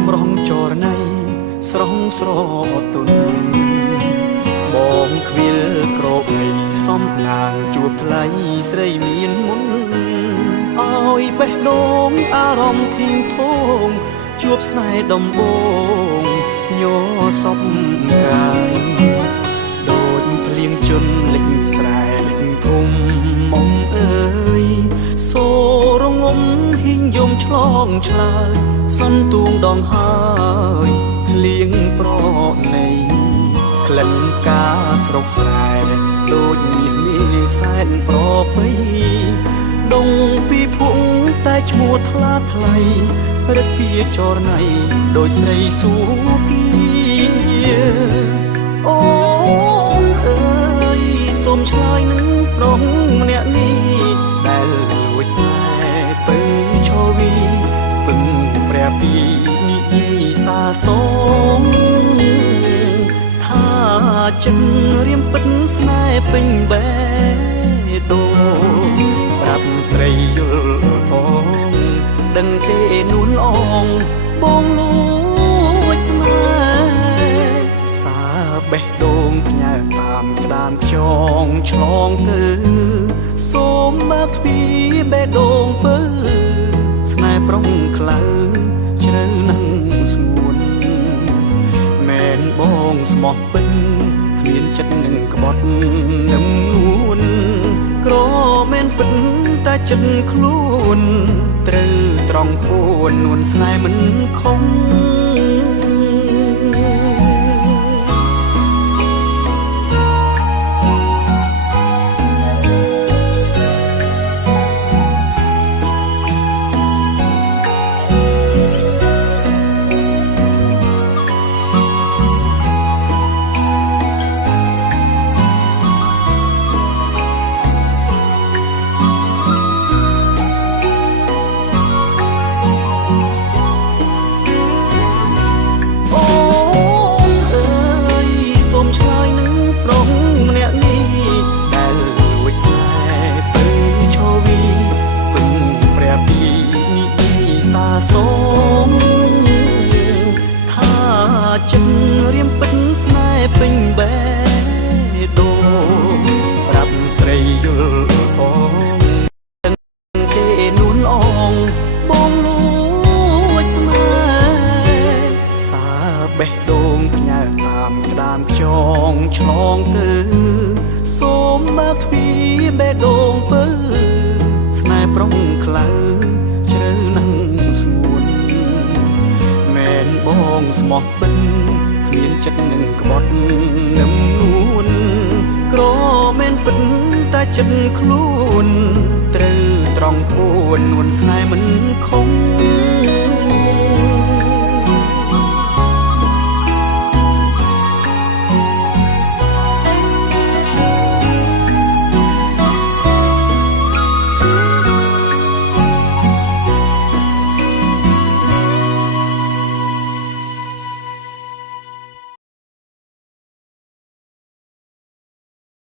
សម្រងចរណៃស្រស់ស្រទន់បងខ្វៀលក្របីសំណាងជួបថ្លៃស្រីមានមុនឲ្យបេះដូងអារម្មណ៍ធៀងធងជួបស្នេហ៍ដំបងញ័រសពកាយដូចភ្លៀងជន់លិចស្រែលិចភូមិមុំអើយសូរងំហ៊ីងយំឆ្លងឆ្លើយសន្ទួងដងហើយភ្លៀងប្រណីក្លិនកាស្រុកស្រែដូចមានមានសែនប្រពៃដងពីភុងតែឈ្មោះថ្លាថ្លៃរឹកពីចរណៃដោយស្រីសួគីអូនអើយសូមឆ្លើយនឹងប្រុសម្នាក់នេះដែលលួចខ្សែពើឈវីពឹងព្រះពីនិយាយសាសងថាចិត្តរៀមពិតស្នេហ៍ពេញបេះដូងប្រាប់ស្រីយល់ផងដឹងទេនួនអងបងលួចស្នេហ៍សាបេះដូងផ្ញើតាមក្តាមខ្យងឆ្លងគឺសូមបើទ្វីបេះដូងពើស្នេហ៍ប្រុងខ្លៅជ្រៅនឹងស្ងួនមែនបងស្មោះពេញគ្មានចិត្តនឹងក្បត់នឹងនួនក្រមែនពិតតែចិត្តខ្លួនត្រូវត្រង់ខួននួនស្នេហ៍មិនខំសូមថាចិត្តរៀមពិតស្នេហ៍ពេញបេះដូងប្រាប់ស្រីយល់ផងដឹងទេនួនអងបងលួចស្នេហ៍សាបេះដូងផ្ញើតាមក្តាមខ្យងឆ្លងគឺសូមបើទ្វីបេះដូងពើស្នេហ៍ប្រុងខ្លៅជ្រៅនឹងបងស្មោះបិនគ្មានចិត្តនឹងក្បត់នឹងនួនក្រមែនពិតតែចិត្តខ្លួនត្រូវត្រង់ខ្លួននួនស្នេហ៍មិនខំ